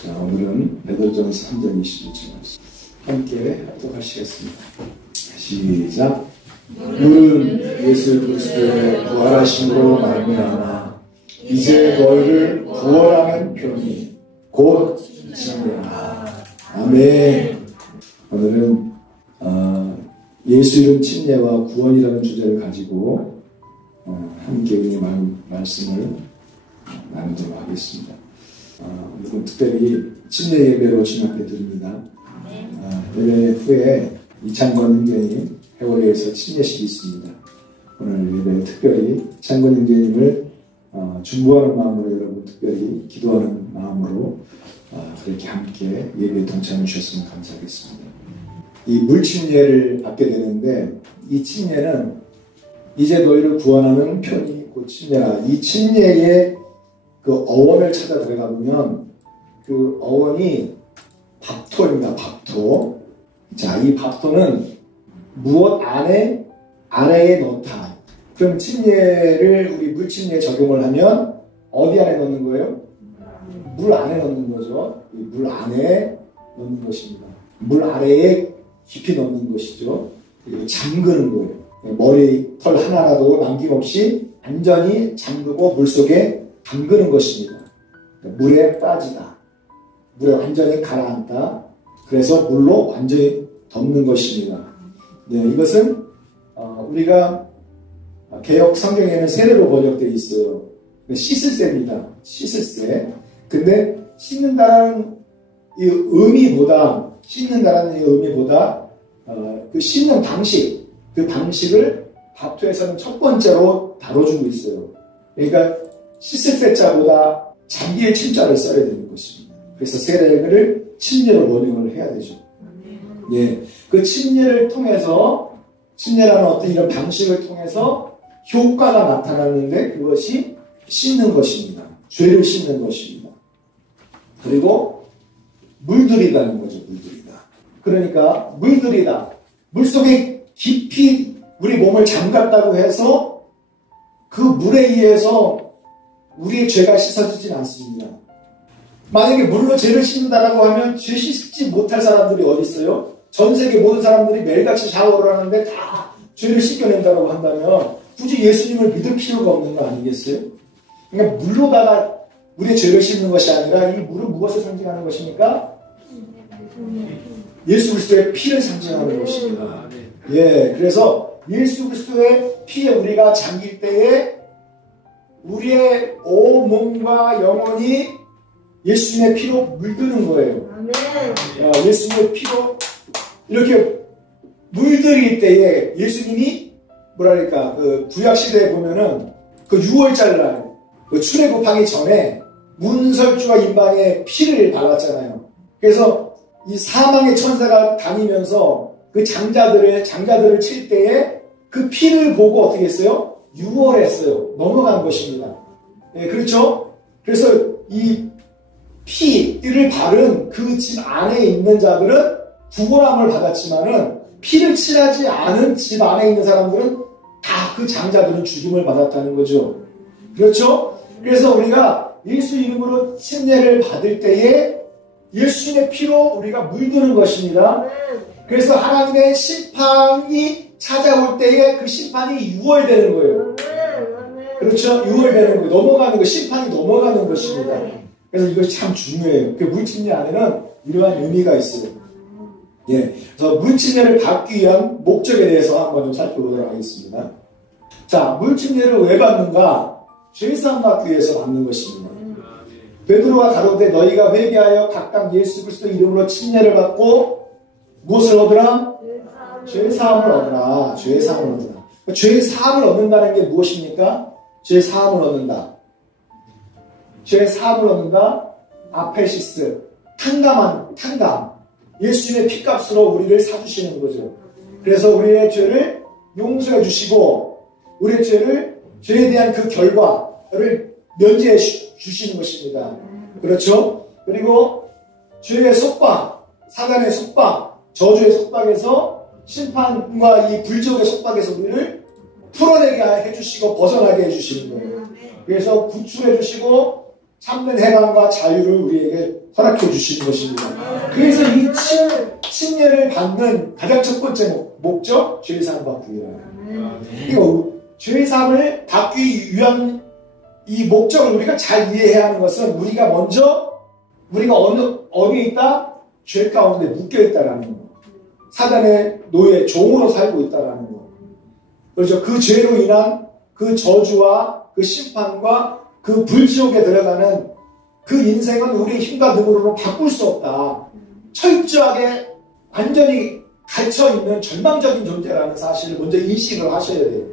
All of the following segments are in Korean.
자, 오늘은 베드로전서 3장 21절 함께 합독하시겠습니다. 시작. 너는 예수 그리스도의 부활하심으로 말미암아 이제 너희를 구원하는 편이 곧 침례라. 아멘. 오늘은 예수 이름 침례와 구원이라는 주제를 가지고 함께 우리의 말씀을 나누도록 하겠습니다. 오늘은 특별히 침례 예배로 진행해 드립니다. 예배 후에 이창권 형제님 해월에서 침례식이 있습니다. 오늘 예배에 특별히 이창권 형제님을 중보하는 마음으로 여러분 특별히 기도하는 마음으로 그렇게 함께 예배에 동참해 주셨으면 감사하겠습니다. 이 물침례를 받게 되는데 이 침례는 이제 너희를 구원하는 편이 곧 침례라. 이 침례의 그 어원을 찾아 들어가 보면 그 어원이 밥토입니다. 밥토. 자, 이 밥토는 무엇 안에 넣다. 그럼 침례를 우리 물침례에 적용을 하면 어디 안에 넣는 거예요? 물 안에 넣는 거죠. 물 안에 넣는 것입니다. 물 아래에 깊이 넣는 것이죠. 그리고 잠그는 거예요. 머리털 하나라도 남김없이 완전히 잠그고 물속에 담그는 것입니다. 물에 빠지다. 물에 완전히 가라앉다. 그래서 물로 완전히 덮는 것입니다. 네, 이것은 우리가 개역 성경에는 세례로 번역되어 있어요. 씻을세입니다. 씻을세. 근데 씻는다는 이 의미보다 그 씻는 방식, 그 방식을 밥토에서는 첫 번째로 다뤄주고 있어요. 그러니까 씻을 세자보다 장기의 침자를 써야 되는 것입니다. 그래서 세례를 침례로 번역을 해야 되죠. 예, 그 침례를 통해서 침례라는 어떤 이런 방식을 통해서 효과가 나타나는데 그것이 씻는 것입니다. 죄를 씻는 것입니다. 그리고 물들이다는 거죠. 물들이다. 그러니까 물들이다. 물속에 깊이 우리 몸을 잠갔다고 해서 그 물에 의해서 우리의 죄가 씻어지진 않습니다. 만약에 물로 죄를 씻는다라고 하면 죄 씻지 못할 사람들이 어디 있어요? 전 세계 모든 사람들이 매일같이 샤워를 하는데 다 죄를 씻겨낸다고 한다면 굳이 예수님을 믿을 필요가 없는 거 아니겠어요? 그러니까 물로다가 우리의 죄를 씻는 것이 아니라 이 물은 무엇을 상징하는 것입니까? 예수 그리스도의 피를 상징하는 것입니다. 예, 그래서 예수 그리스도의 피에 우리가 잠길 때에 우리의 온 몸과 영혼이 예수님의 피로 물드는 거예요. 예수님의 피로 이렇게 물들일 때에 예수님이 뭐랄까 그 구약시대에 보면은 그 6월절날 그 출애굽하기 전에 문설주와 임방에 피를 발랐잖아요. 그래서 이 사망의 천사가 다니면서 그 장자들을 칠 때에 그 피를 보고 어떻게 했어요? 유월했어요. 넘어간 것입니다. 예, 그렇죠? 그래서 이 피를 바른 그 집 안에 있는 자들은 구원함을 받았지만은 피를 칠하지 않은 집 안에 있는 사람들은 다 그 장자들은 죽임을 받았다는 거죠. 그렇죠? 그래서 우리가 예수 이름으로 침례를 받을 때에 예수님의 피로 우리가 물드는 것입니다. 그래서 하나님의 심판이 찾아올 때에 그 심판이 유월되는 거예요. 그렇죠? 유월되는 거예요. 넘어가는 거, 심판이 넘어가는 것입니다. 그래서 이것이 참 중요해요. 그 물침례 안에는 이러한 의미가 있어요. 예. 그래서 물침례를 받기 위한 목적에 대해서 한번 좀 살펴보도록 하겠습니다. 자, 물침례를 왜 받는가? 죄사함 받기 위해서 받는 것입니다. 베드로가 가로되 너희가 회개하여 각각 예수 그리스도 이름으로 침례를 받고 무엇을 얻으라? 죄사함을 얻으라. 죄사함을 얻으라. 죄사함을 얻는다는 게 무엇입니까? 죄사함을 얻는다. 죄사함을 얻는다. 아페시스. 탕감. 예수님의 피값으로 우리를 사주시는 거죠. 그래서 우리의 죄를 용서해 주시고 우리의 죄에 대한 그 결과를 면제해 주시는 것입니다. 그렇죠? 그리고 죄의 속박, 사단의 속박, 저주의 속박에서 심판과 이 불지옥의 속박에서 우리를 풀어내게 해주시고 벗어나게 해주시는 거예요. 그래서 구출해 주시고 참된 해방과 자유를 우리에게 허락해 주시는 것입니다. 그래서 이 침례를 받는 가장 첫 번째 목적, 죄사함 받기 위하여. 이거 죄사함을 받기 위한 이 목적을 우리가 잘 이해해야 하는 것은 우리가 먼저 우리가 어디에 있다? 죄 가운데 묶여 있다라는 거. 사단의 노예, 종으로 살고 있다라는 거. 그렇죠. 그 죄로 인한 그 저주와 그 심판과 그 불지옥에 들어가는 그 인생은 우리의 힘과 능으로 바꿀 수 없다. 철저하게 완전히 갇혀있는 절망적인 존재라는 사실을 먼저 인식을 하셔야 돼요.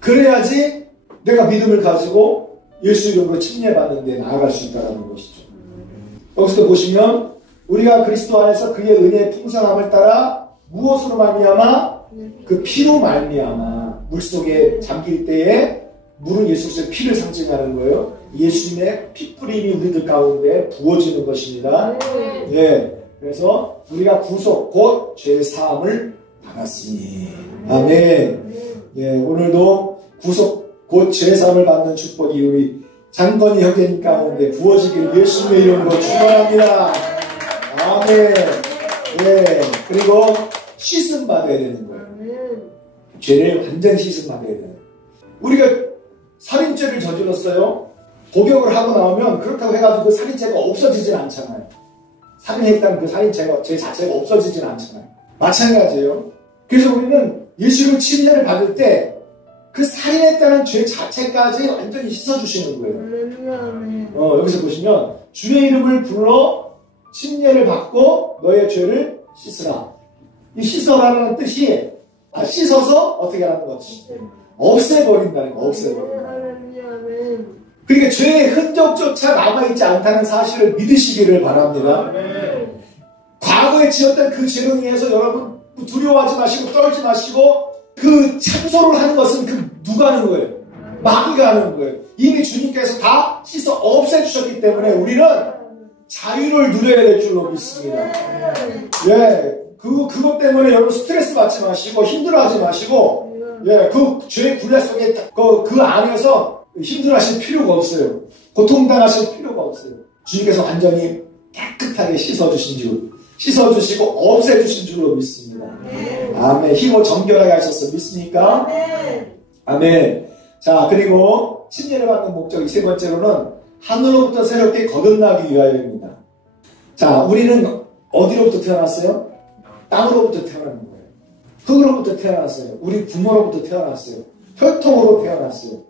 그래야지 내가 믿음을 가지고 예수 이름으로 침례받는 데 나아갈 수 있다는 것이죠. 여기서 보시면 우리가 그리스도 안에서 그의 은혜의 풍성함을 따라 무엇으로 말미암아? 그 피로 말미암아. 물속에 잠길 때에 물은 예수 그리스도의 피를 상징하는 거예요. 예수님의 피뿌림이 우리들 가운데 부어지는 것입니다. 예. 그래서 우리가 구속 곧 죄 사함을 받았으니. 아멘. 예. 오늘도 구속 곧 죄 사함을 받는 축복이 우리 장건희 형제님 가운데 부어지기를 예수님의 이름으로 축원합니다. 아멘. 예. 그리고 씻음 받아야 되는 거예요. 죄를 완전히 씻음 받아야 돼요. 우리가 살인죄를 저질렀어요. 복역을 하고 나오면 그렇다고 해가지고 그 살인죄가 없어지진 않잖아요. 살인했다는 그 살인죄가 죄 자체가 없어지진 않잖아요. 마찬가지예요. 그래서 우리는 예수를 침례를 받을 때 그 살인했다는 죄 자체까지 완전히 씻어주시는 거예요. 여기서 보시면 주의 이름을 불러 침례를 받고 너의 죄를 씻으라. 이 씻어라는 뜻이 씻어서 어떻게 하는 거지? 없애버린다는 거, 없애버린다. 그러니까 죄의 흔적조차 남아있지 않다는 사실을 믿으시기를 바랍니다. 과거에 지었던 그 죄로 인해서 여러분 두려워하지 마시고 떨지 마시고 그 참소를 하는 것은 누가 하는 거예요? 마귀가 하는 거예요. 이미 주님께서 다 씻어 없애주셨기 때문에 우리는 자유를 누려야 될 줄로 믿습니다. 예, 그것 때문에 여러분 스트레스 받지 마시고 힘들어하지 마시고 예, 그 죄의 굴레 속에 그 안에서 힘들어하실 필요가 없어요. 고통당하실 필요가 없어요. 주님께서 완전히 깨끗하게 씻어주시고 없애주신 줄로 믿습니다. 아멘. 힘을 정결하게 하셔서 믿습니까? 아멘. 자, 그리고 침례를 받는 목적이 세 번째로는 하늘로부터 새롭게 거듭나기 위하여입니다. 자, 우리는 어디로부터 태어났어요? 땅으로부터 태어나는 거예요. 흙으로부터 태어났어요. 우리 부모로부터 태어났어요. 혈통으로 태어났어요.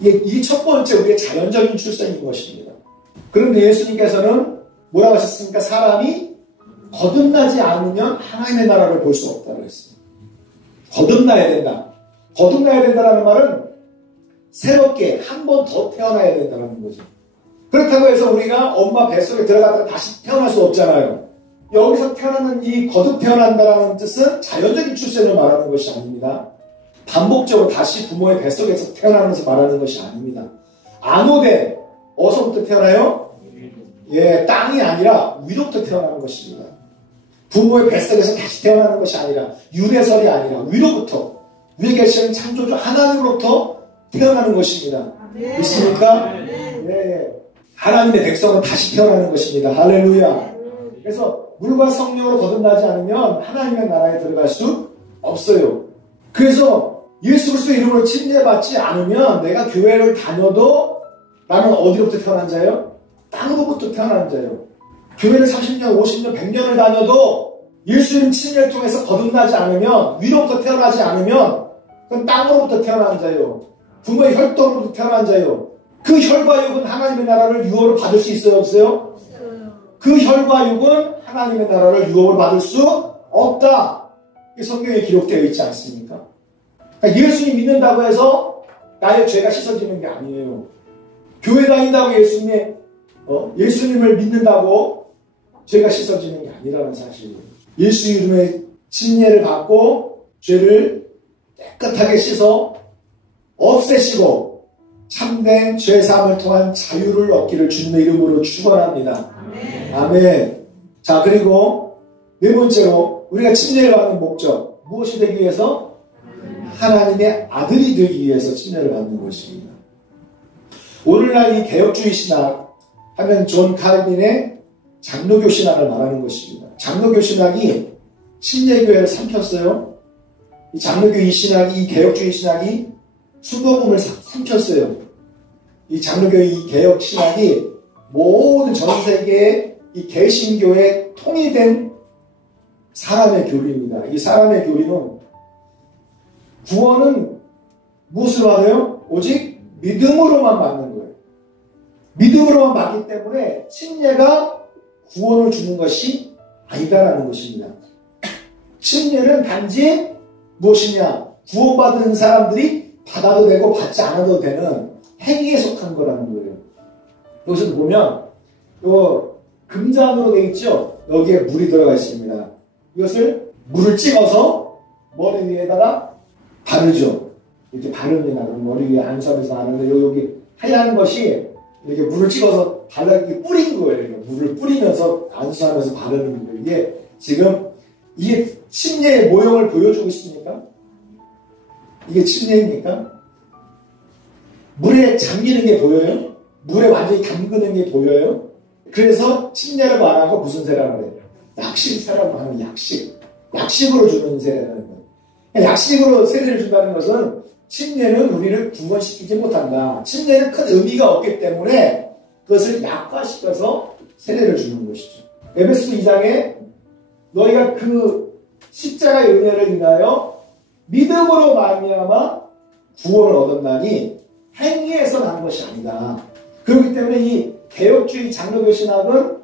이게 첫 번째 우리의 자연적인 출생인 것입니다. 그런데 예수님께서는 뭐라고 하셨습니까? 사람이 거듭나지 않으면 하나님의 나라를 볼 수 없다고 했어요. 거듭나야 된다. 거듭나야 된다는 말은 새롭게 한 번 더 태어나야 된다는 거죠. 그렇다고 해서 우리가 엄마 뱃속에 들어갔다가 다시 태어날 수 없잖아요. 여기서 태어나는 이 거듭 태어난다는 뜻은 자연적인 출생을 말하는 것이 아닙니다. 반복적으로 다시 부모의 뱃속에서 태어나면서 말하는 것이 아닙니다. 안오된 어디서부터 태어나요? 예, 땅이 아니라 위로부터 태어나는 것입니다. 부모의 뱃속에서 다시 태어나는 것이 아니라 유래설이 아니라 위로부터 위에 계시는 창조주 하나님으로부터 태어나는 것입니다. 믿습니까? 예, 하나님의 백성은 다시 태어나는 것입니다. 할렐루야. 그래서 물과 성령으로 거듭나지 않으면 하나님의 나라에 들어갈 수 없어요. 그래서 예수 그리스도의 이름으로 침례받지 않으면 내가 교회를 다녀도 나는 어디로부터 태어난 자예요? 땅으로부터 태어난 자예요. 교회를 30년, 50년, 100년을 다녀도 예수 이름 침례를 통해서 거듭나지 않으면 위로부터 태어나지 않으면 그건 땅으로부터 태어난 자예요. 부모의 혈통으로부터 태어난 자예요. 그 혈과 육은 하나님의 나라를 유업을 받을 수 있어요? 없어요? 그 혈과 육은 하나님의 나라를 유업을 받을 수 없다. 이게 성경에 기록되어 있지 않습니까? 그러니까 예수님 믿는다고 해서 나의 죄가 씻어지는 게 아니에요. 교회 다닌다고 예수님을 믿는다고 죄가 씻어지는 게 아니라는 사실이에요. 예수 이름의 침례를 받고 죄를 깨끗하게 씻어 없애시고 참된 죄사함을 통한 자유를 얻기를 주님의 이름으로 축원합니다. 아멘. 자, 그리고 네 번째로 우리가 침례를 받는 목적 무엇이 되기 위해서? 하나님의 아들이 되기 위해서 침례를 받는 것입니다. 오늘날 이 개혁주의 신학 하면 존 칼빈의 장로교 신학을 말하는 것입니다. 장로교 신학이 침례교회를 삼켰어요. 이 장로교 이 신학이, 이 개혁주의 신학이 순복음을 삼켰어요. 이 장로교 이 개혁 신학이 모든 전 세계의 이 개신교에 통일된 사람의 교리입니다. 이 사람의 교리는 구원은 무엇으로 받아요? 오직 믿음으로만 받는 거예요. 믿음으로만 받기 때문에 침례가 구원을 주는 것이 아니다라는 것입니다. 침례는 단지 무엇이냐? 구원받은 사람들이 받아도 되고 받지 않아도 되는 행위에 속한 거라는 거예요. 여기서 보면 요 금잔으로 되어 있죠? 여기에 물이 들어가 있습니다. 이것을 물을 찍어서 머리 위에다가 바르죠. 이렇게 바릅니다. 머리 위에 안수하면서 바르는데 여기 하얀 것이 이렇게 물을 찍어서 바닥에 뿌린 거예요. 물을 뿌리면서 안수하면서 바르는 거예요. 이게 지금 이게 침례의 모형을 보여주고 있습니까? 이게 침례입니까? 물에 잠기는 게 보여요? 물에 완전히 담그는 게 보여요? 그래서 침례를 말하고 무슨 세라고 해요? 약식 세라고 하는 약식. 약식으로 주는 세례라는 거예요. 약식으로 세례를 준다는 것은 침례는 우리를 구원시키지 못한다. 침례는 큰 의미가 없기 때문에 그것을 약화시켜서 세례를 주는 것이죠. 에베소 2장에 너희가 그 십자가의 은혜를 인하여 믿음으로 말미암아 구원을 얻었나니 행위에서 난 것이 아니다. 그렇기 때문에 이 개혁주의 장로교 신학은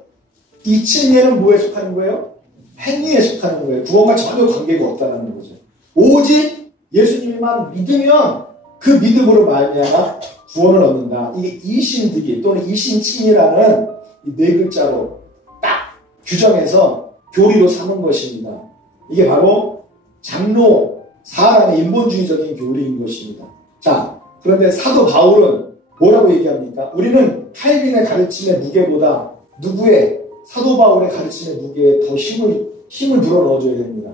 이 침례는 뭐에 속하는 거예요? 행위에 속하는 거예요. 구원과 전혀 관계가 없다는 거죠. 오직 예수님만 믿으면 그 믿음으로 말미암아 구원을 얻는다. 이게 이신득이 또는 이신칭이라는 이 네 글자로 딱 규정해서 교리로 삼은 것입니다. 이게 바로 장로 사람의 인본주의적인 교리인 것입니다. 자, 그런데 사도 바울은 뭐라고 얘기합니까? 우리는 칼빈의 가르침의 무게보다 누구의 사도 바울의 가르침의 무게에 더 힘을 불어넣어줘야 됩니다.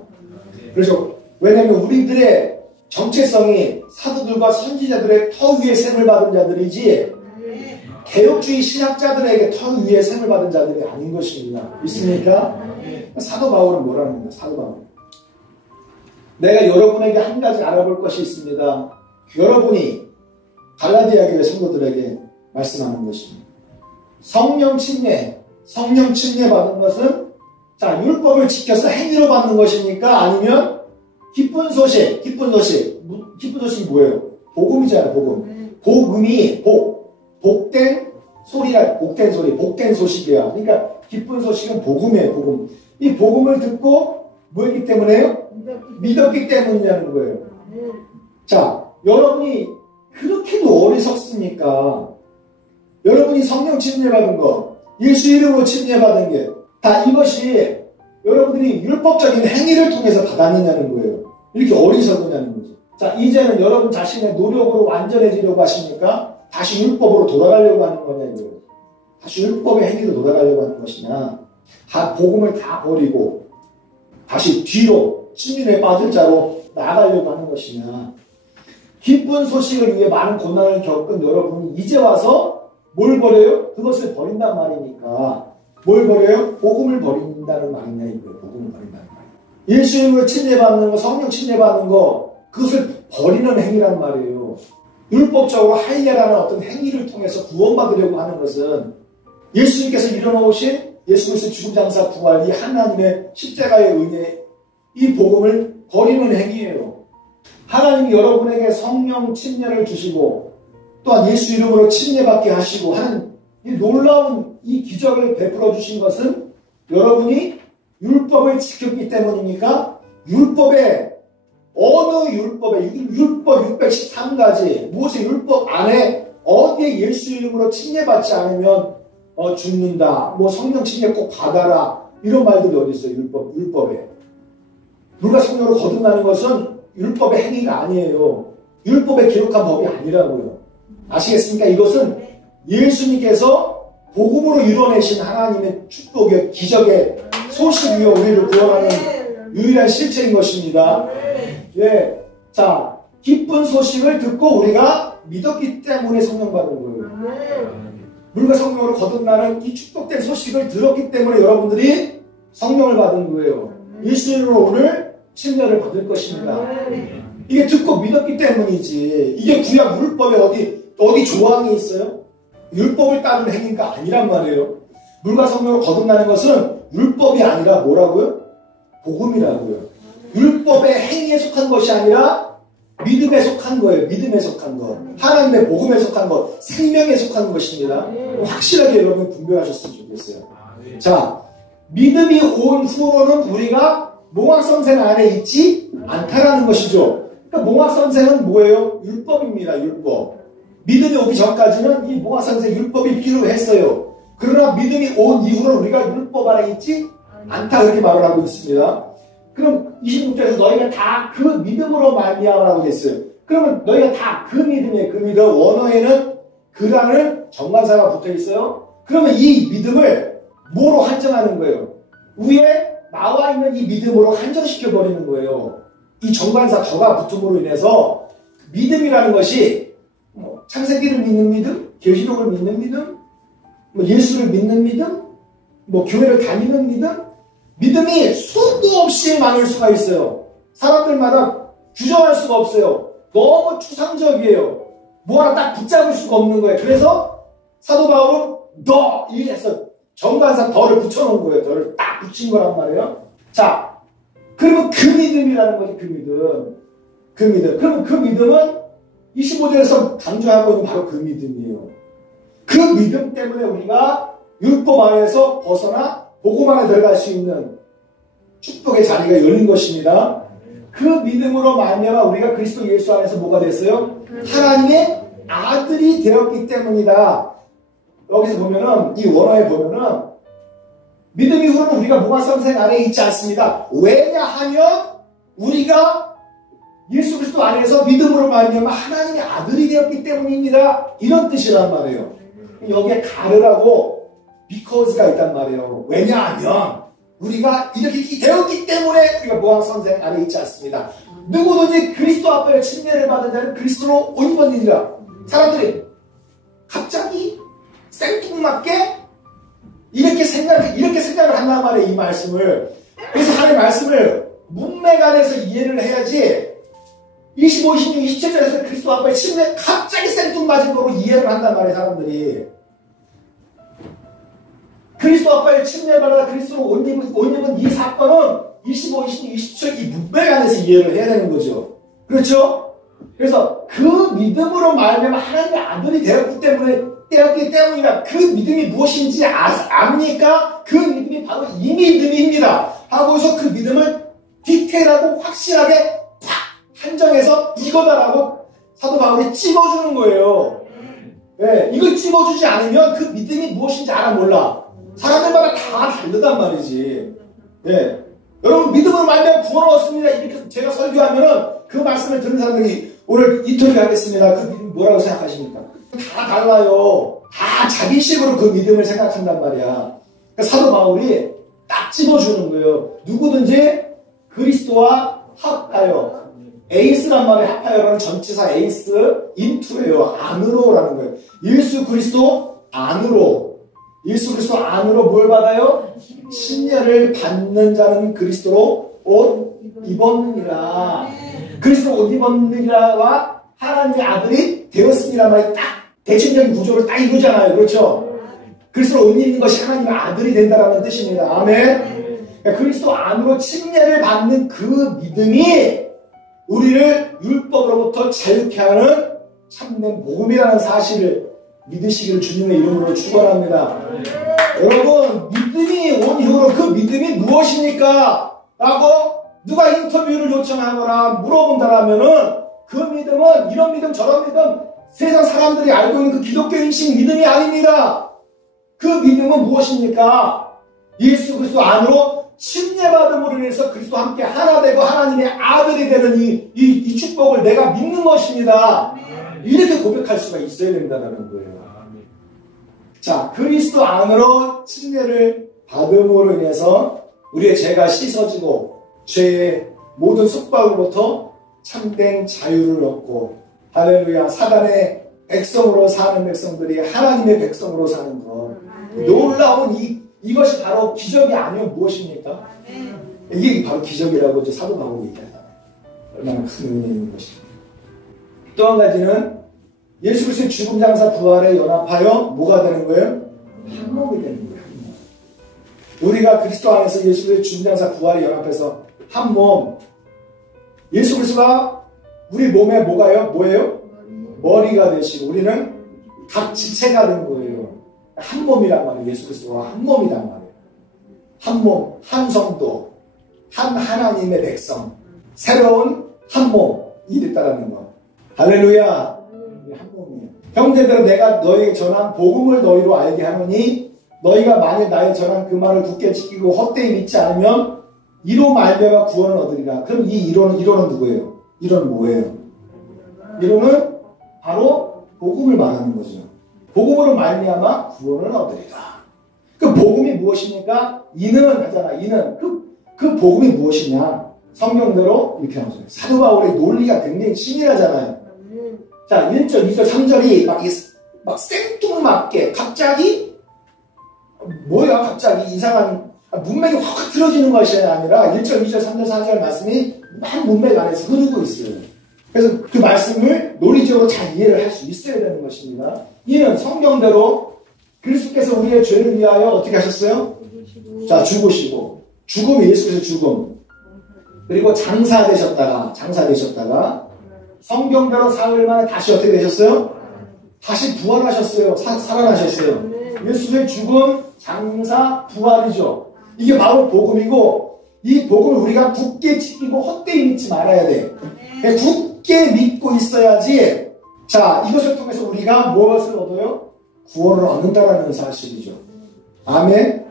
그래서 왜냐하면 우리들의 정체성이 사도들과 선지자들의 터 위에 셈을 받은 자들이지 개혁주의 신학자들에게 터 위에 셈을 받은 자들이 아닌 것입니다. 있습니까? 사도 바울은 뭐라는 겁니다. 사도 바울. 내가 여러분에게 한 가지 알아볼 것이 있습니다. 여러분이 갈라디아 교회 성도들에게 말씀하는 것입니다. 성령 침례 받은 것은 자 율법을 지켜서 행위로 받는 것입니까? 아니면 기쁜 소식이 뭐예요? 복음이잖아요. 복음이 복된 소리야. 복된 소식이야. 그러니까 기쁜 소식은 복음이에요. 복음. 이 복음을 듣고 뭐였기 때문에요? 믿었기 때문이라는 거예요. 자, 여러분이 그렇게도 어리석습니까? 여러분이 성령 침례받은 거, 예수 이름으로 침례받은 게 다 이것이 여러분들이 율법적인 행위를 통해서 받았느냐는 거예요. 이렇게 어리석으냐는 거죠. 자, 이제는 여러분 자신의 노력으로 완전해지려고 하십니까? 다시 율법으로 돌아가려고 하는 거냐 이거예요. 다시 율법의 행위로 돌아가려고 하는 것이냐, 다 복음을 다 버리고 다시 뒤로 신륜에 빠질 자로 나아가려고 하는 것이냐. 기쁜 소식을 위해 많은 고난을 겪은 여러분이 이제 와서 뭘 버려요? 그것을 버린단 말이니까. 뭘 버려요? 복음을 버린다는 말이냐 이거예요. 복음을 버린다는 말이에요. 예수 이름으로 침례받는 거, 성령 침례받는 거, 그것을 버리는 행위란 말이에요. 율법적으로 하려라는 어떤 행위를 통해서 구원받으려고 하는 것은 예수님께서 이뤄놓으신 예수 그리스도의 죽음 장사 부활, 이 하나님의 십자가의 은혜, 이 복음을 버리는 행위예요. 하나님이 여러분에게 성령 침례를 주시고 또한 예수 이름으로 침례받게 하시고 하는 이 놀라운 이 기적을 베풀어 주신 것은 여러분이 율법을 지켰기 때문입니까? 율법에 어느 율법에 율법 613가지 무엇의 율법 안에 어디에 예수 이름으로 침례받지 않으면 죽는다. 뭐 성령 침례 꼭 받아라. 이런 말들이 어디 있어요? 율법에. 누가 성령으로 거듭나는 것은 율법의 행위가 아니에요. 율법에 기록한 법이 아니라고요. 아시겠습니까? 이것은 예수님께서 복음으로 이뤄내신 하나님의 축복의 기적의 소식 위에 우리를 구원하는 유일한 실체인 것입니다. 예. 자, 기쁜 소식을 듣고 우리가 믿었기 때문에 성령 받은 거예요. 물과 성령으로 거듭나는 이 축복된 소식을 들었기 때문에 여러분들이 성령을 받은 거예요. 예수님으로 오늘 침례를 받을 것입니다. 이게 듣고 믿었기 때문이지. 이게 구약 율법에 어디 조항이 있어요? 율법을 따르는 행위가 아니란 말이에요. 물과 성령으로 거듭나는 것은 율법이 아니라 뭐라고요? 복음이라고요. 율법의 행위에 속한 것이 아니라 믿음에 속한 거예요. 믿음에 속한 것. 하나님의 복음에 속한 것. 생명에 속한 것입니다. 확실하게 여러분 분별하셨으면 좋겠어요. 자, 믿음이 온 후로는 우리가 몽학선생 안에 있지 않다라는 것이죠. 그러니까 몽학선생은 뭐예요? 율법입니다. 율법. 믿음이 오기 전까지는 이 몽학선생 율법이 필요했어요. 그러나 믿음이 온 이후로 우리가 율법 안에 있지 않다 그렇게 말을 하고 있습니다. 그럼 26절에서 너희가 다 그 믿음으로 말미암아라고 했어요. 그러면 너희가 다 그 믿음이에요. 그 믿음. 원어에는 그라는 정관사가 붙어 있어요. 그러면 이 믿음을 뭐로 한정하는 거예요? 위에 나와 있는 이 믿음으로 한정시켜 버리는 거예요. 이 정관사 더가 붙음으로 인해서 믿음이라는 것이 창세기를 믿는 믿음, 계시록을 믿는 믿음, 예수를 믿는 믿음, 교회를 다니는 믿음, 믿음이 수도 없이 많을 수가 있어요. 사람들마다 규정할 수가 없어요. 너무 추상적이에요. 뭐 하나 딱 붙잡을 수가 없는 거예요. 그래서 사도 바울은 너 이래서 정관사 더를 붙여놓은 거예요. 더를 딱 붙인 거란 말이에요. 자, 그러면 그 믿음이라는 거지. 그 믿음. 그 믿음. 그러면 그 믿음은 25절에서 강조하고 있는 바로 그 믿음이에요. 그 믿음 때문에 우리가 율법 안에서 벗어나 복음 안에 들어갈 수 있는 축복의 자리가 열린 것입니다. 그 믿음으로 말미암아 우리가 그리스도 예수 안에서 뭐가 됐어요? 하나님의 아들이 되었기 때문이다. 여기서 보면은 이 원어에 보면은 믿음 이후로는 우리가 몽학선생 안에 있지 않습니다. 왜냐하면 우리가 예수 그리스도 안에서 믿음으로 말미암아 하나님의 아들이 되었기 때문입니다. 이런 뜻이란 말이에요. 여기에 가르라고 because가 있단 말이에요. 왜냐하면 우리가 이렇게 되었기 때문에 우리가 몽학선생 안에 있지 않습니다. 누구든지 그리스도 앞에 침례를 받은 자는 그리스도로 옷 입었느니라. 사람들이 갑자기 생뚱맞게 이렇게 생각을 한단 말이에요. 이 말씀을. 그래서 하나님의 말씀을 문맥 안에서 이해를 해야지 25, 26, 27절에서 그리스도 앞에 침례 갑자기 생뚱맞은 거로 이해를 한단 말이에요. 사람들이. 그리스도 앞에 침례받아 그리스도로 옷 입은 이 사건은 25, 26, 27 이 문맥 안에서 이해를 해야 되는 거죠. 그렇죠? 그래서 그 믿음으로 말하면 하나님의 아들이 되었기 때문이다. 그 믿음이 무엇인지 압니까? 그 믿음이 바로 이 믿음입니다. 하고서 그 믿음을 디테일하고 확실하게 팍 한정해서 이거다라고 사도 바울이 찝어주는 거예요. 네, 이걸 찝어주지 않으면 그 믿음이 무엇인지 알아 몰라. 사람들마다 다 다르단 말이지. 네. 여러분 믿음으로 말미암아 구원을 얻습니다. 이렇게 제가 설교하면은 그 말씀을 듣는 사람들이 오늘 인터뷰 하겠습니다. 그 믿음 뭐라고 생각하십니까? 다 달라요. 다 자기식으로 그 믿음을 생각한단 말이야. 그러니까 사도 바울이 딱 집어주는 거예요. 누구든지 그리스도와 합하여. 에이스란 말에 합하여라는 전치사 에이스 인투예요. 안으로라는 거예요. 예수 그리스도 안으로. 예수 그리스도 안으로 뭘 받아요? 침례를 받는 자는 그리스도로 옷 입었느니라. 그리스도 옷 입었느니라와 하나님의 아들이 되었으니라 말이 딱 대칭적인 구조를 딱 이루잖아요. 그렇죠? 그리스도로 옷 입는 것이 하나님의 아들이 된다라는 뜻입니다. 아멘. 그러니까 그리스도 안으로 침례를 받는 그 믿음이 우리를 율법으로부터 자유케 하는 참된 복음이라는 사실을 믿으시기를 주님의 이름으로 축원합니다. 여러분 믿음이 온 이후로 그 믿음이 무엇입니까? 라고 누가 인터뷰를 요청하거나 물어본다라면은 그 믿음은 이런 믿음 저런 믿음 세상 사람들이 알고 있는 그 기독교인식 믿음이 아닙니다. 그 믿음은 무엇입니까? 예수 그리스도 안으로 침례받음으로 인해서 그리스도와 함께 하나 되고 하나님의 아들이 되는 이 축복을 내가 믿는 것입니다. 이렇게 고백할 수가 있어야 된다는 거예요. 자, 그리스도 안으로 침례를 받음으로 인해서 우리의 죄가 씻어지고 죄의 모든 속박으로부터 참된 자유를 얻고 할렐루야 사단의 백성으로 사는 백성들이 하나님의 백성으로 사는 것. 놀라운 이것이 바로 기적이 아니면 무엇입니까? 이게 바로 기적이라고 이제 사도 바울이 얘기하잖아요. 얼마나 큰 은혜인 것입니다. 또 한 가지는 예수 그리스도의 죽음 장사 부활에 연합하여 뭐가 되는 거예요? 한 몸이 되는 거예요. 한 몸. 우리가 그리스도 안에서 예수 그리스도의 죽음 장사 부활에 연합해서 한 몸. 예수 그리스도가 우리 몸에 뭐가요? 뭐예요? 머리가 되시고 우리는 각 지체가 된 거예요. 한 몸이란 말이에요. 예수 그리스도와 한 몸이란 말이에요. 한 몸, 한 성도, 한 하나님의 백성, 새로운 한 몸이 됐다라는 거. 할렐루야. 한 몸이에요. 형제들은 내가 너희에게 전한 복음을 너희로 알게 하노니 너희가 만일 나의 전한 그 말을 굳게 지키고 헛되이 믿지 않으면 이로 말미암아 구원을 얻으리라. 그럼 이 이론은 누구예요? 이론은 뭐예요? 이론은 바로 복음을 말하는 거죠. 복음으로 말미암아 구원을 얻으리라. 그 복음이 무엇입니까? 이는 하잖아. 이는 그 복음이 무엇이냐? 성경대로 이렇게 하죠. 사도 바울의 논리가 굉장히 치밀하잖아요. 자, 1절, 2절, 3절이 막 생뚱맞게 갑자기 뭐야 갑자기 이상한 문맥이 확 틀어지는 것이 아니라 1절, 2절, 3절, 4절 말씀이 막 문맥 안에서 흐르고 있어요. 그래서 그 말씀을 논리적으로 잘 이해를 할 수 있어야 되는 것입니다. 이는 성경대로 그리스도께서 우리의 죄를 위하여 어떻게 하셨어요? 자, 죽으시고 죽음이 예수께서 죽음 그리고 장사되셨다가 성경대로 사흘 만에 다시 어떻게 되셨어요? 다시 부활하셨어요. 살아나셨어요. 예수의 죽음, 장사, 부활이죠. 이게 바로 복음이고 이 복음을 우리가 굳게 지키고 헛되이 믿지 말아야 돼. 굳게 믿고 있어야지. 자, 이것을 통해서 우리가 무엇을 얻어요? 구원을 얻는다라는 사실이죠. 아멘.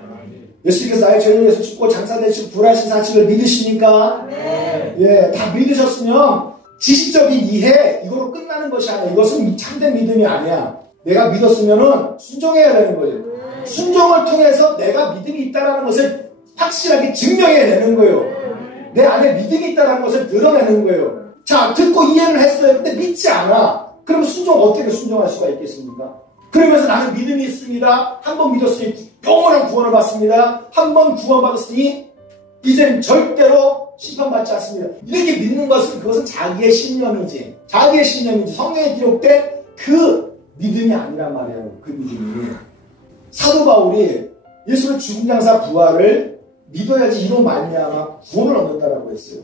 예수님께서 나의 죄를 위해서 죽고 장사되시고 부활하신 사실을 믿으십니까? 예, 다 믿으셨으면 지식적인 이해 이거로 끝나는 것이 아니야. 이것은 참된 믿음이 아니야. 내가 믿었으면은 순종해야 되는 거죠. 순종을 통해서 내가 믿음이 있다는 것을 확실하게 증명해내는 거예요. 내 안에 믿음이 있다는 것을 드러내는 거예요. 자, 듣고 이해를 했어요. 근데 믿지 않아. 그러면 어떻게 순종할 수가 있겠습니까? 그러면서 나는 믿음이 있습니다. 한 번 믿었으니 영원한 구원을 받습니다. 한 번 구원받았으니 이제는 절대로 심판받지 않습니다. 이렇게 믿는 것은 그것은 자기의 신념이지. 성경에 기록된 그 믿음이 아니란 말이에요. 그 믿음이. 사도 바울이 예수의 죽음 장사 부활을 믿어야지 이로 말미암아 구원을 얻는다라고 했어요.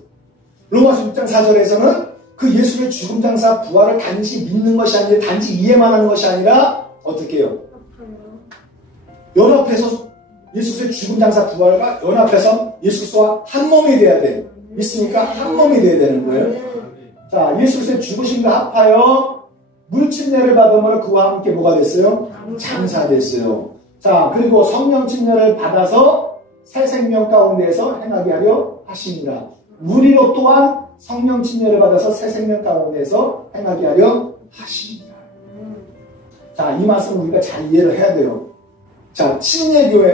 로마서 6장 4절에서는 그 예수의 죽음 장사 부활을 단지 믿는 것이 아니라 단지 이해만 하는 것이 아니라 어떻게 해요? 연합해서 예수의 죽음 장사 부활과 연합해서 예수와 한 몸이 돼야 돼. 믿습니까? 한 몸이 돼야 되는 거예요. 자, 예수의 죽으심과 합하여 물침례를 받으면 그와 함께 뭐가 됐어요? 장사됐어요. 자, 그리고 성령 침례를 받아서 새 생명 가운데에서 행하게 하려 하십니다. 우리로 또한 성령 침례를 받아서 새 생명 가운데에서 행하게 하려 하십니다. 자, 이 말씀을 우리가 잘 이해를 해야 돼요. 자, 침례교회,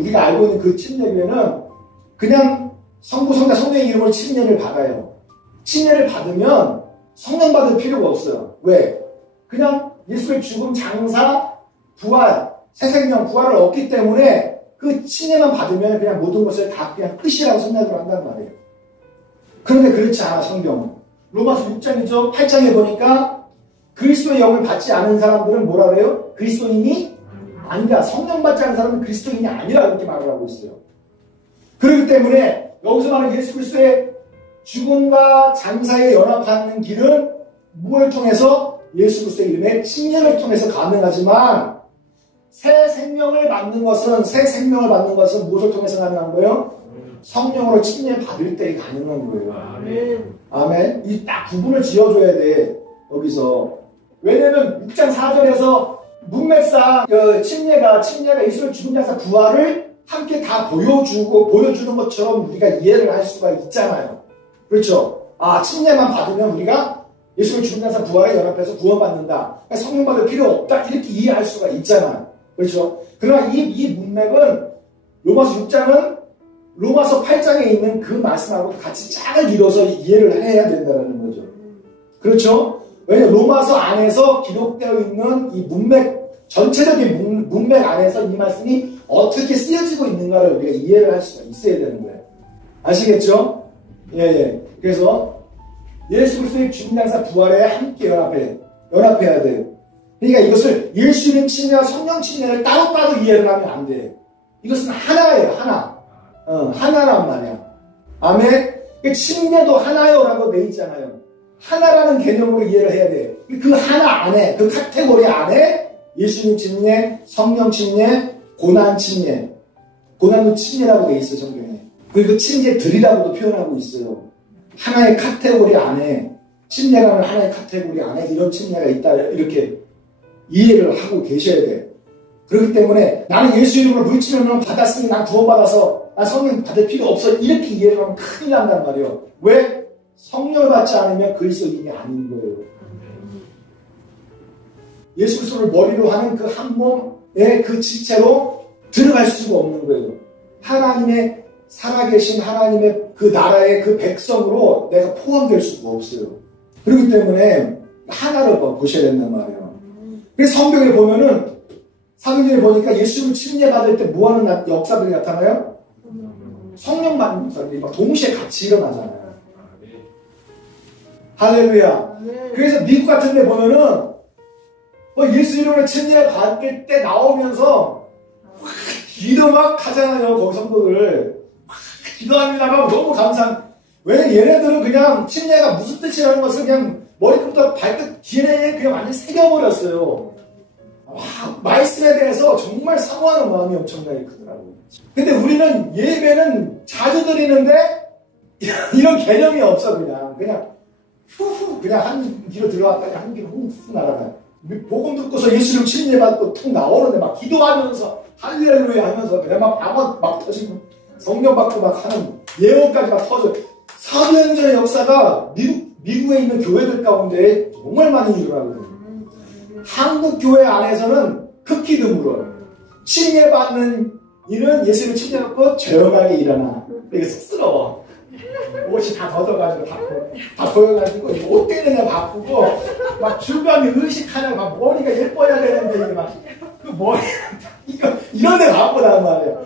우리가 알고 있는 그 침례교회는 그냥 성부, 성자, 성령의 이름으로 침례를 받아요. 침례를 받으면 성령 받을 필요가 없어요. 왜? 그냥 예수의 죽음, 장사, 부활, 새 생명, 부활을 얻기 때문에 그 침례만 받으면 그냥 모든 것을 다 그냥 끝이라고 생각을 한단 말이에요. 그런데 그렇지 않아, 성경은. 로마서 6장이죠. 8장에 보니까 그리스도의 영을 받지 않은 사람들은 뭐라 그래요? 그리스도인이 아니다. 성령 받지 않은 사람은 그리스도인이 아니라 이렇게 말을 하고 있어요. 그렇기 때문에 여기서 말하는 예수 그리스도의 죽음과 장사에 연합하는 길은 무엇을 통해서? 예수 그리스도의 이름의 침례를 통해서 가능하지만 새 생명을 받는 것은 무엇을 통해서 가능한 거예요? 성령으로 침례 받을 때 가능한 거예요. 아멘. 이 딱 구분을 지어줘야 돼. 여기서. 왜냐면 6장 4절에서 문맥상 침례가 예수의 죽음 장사 부활을 함께 다 보여주는 것처럼 우리가 이해를 할 수가 있잖아요. 그렇죠? 아, 침례만 받으면 우리가 예수의 죽음 장사 부활에 연합해서 구원받는다. 그러니까 성령 받을 필요 없다. 이렇게 이해할 수가 있잖아요. 그렇죠? 그러나 이 문맥은 로마서 6장은 로마서 8장에 있는 그 말씀하고 같이 잘 이뤄서 이해를 해야 된다는 거죠. 그렇죠? 왜냐면 로마서 안에서 기록되어 있는 이 문맥, 전체적인 문맥 안에서 이 말씀이 어떻게 쓰여지고 있는가를 우리가 이해를 할 수가 있어야 되는 거예요. 아시겠죠? 예. 그래서 예수 그리스도의 죽음, 장사, 부활에 함께 연합해야 돼요. 그러니까 이것을 예수님 침례와 성령 침례를 따로따로 이해를 하면 안 돼요. 이것은 하나예요, 하나. 하나란 말이야. 아멘? 침례도 하나요라고 돼 있잖아요. 하나라는 개념으로 이해를 해야 돼요. 그 하나 안에, 그 카테고리 안에 예수님 침례, 성령 침례, 고난 침례, 고난도 침례라고 돼 있어요, 성경에. 그리고 침례들이라고도 표현하고 있어요. 하나의 카테고리 안에, 침례라는 하나의 카테고리 안에 이런 침례가 있다, 이렇게 이해를 하고 계셔야 돼요. 그렇기 때문에 나는 예수 이름으로 물침을 받았으니 난 구원받아서 난 성령 받을 필요 없어, 이렇게 이해를 하면 큰일 난단 말이에요. 왜? 성령을 받지 않으면 그리스도인이 아닌 거예요. 예수 그리스도를 머리로 하는 그 한 몸의 그 지체로 들어갈 수가 없는 거예요. 하나님의 살아계신 하나님의 그 나라의 그 백성으로 내가 포함될 수가 없어요. 그렇기 때문에 하나를 보셔야 된단 말이에요. 그래서 성경에 보면은 사도행전에 보니까 예수를 침례받을 때 뭐하는 역사들이 나타나요? 성령 받는 역사들이 막 동시에 같이 일어나잖아요. 할렐루야. 그래서 미국 같은 데 보면은 예수 이름으로 침례 받을 때 나오면서 기도 막 하잖아요. 거기 성도들 기도합니다. 막 너무 감사한. 왜냐면 얘네들은 그냥 침례가 무슨 뜻이라는 것을 그냥 머리부터 발끝 뒤에 그냥 완전히 새겨버렸어요. 와, 말씀에 대해서 정말 사모하는 마음이 엄청나게 크더라고요. 근데 우리는 예배는 자주 드리는데 이런 개념이 없어. 그냥 후후 그냥 한 길로 들어왔다가 한 길로 훅 날아가요. 복음 듣고서 예수를 침례받고 툭 나오는데 막 기도하면서 할렐루야 하면서 그냥 막 터지고 성령 받고 막 하는 예언까지 막 터져. 사도행전의 역사가 미국에 있는 교회들 가운데 정말 많이 일어나거든요. 한국 교회 안에서는 극히 드물어요. 침례받는 일은 예수를 침례받고 조용하게 일어나. 되게 쑥스러워. 옷이 다 젖어가지고 다 보여가지고 옷 때문에 바꾸고 막 주변에 의식하냐 막 머리가 예뻐야 되는데 이게 막 그 머리 이런 데 바쁘단 말이에요.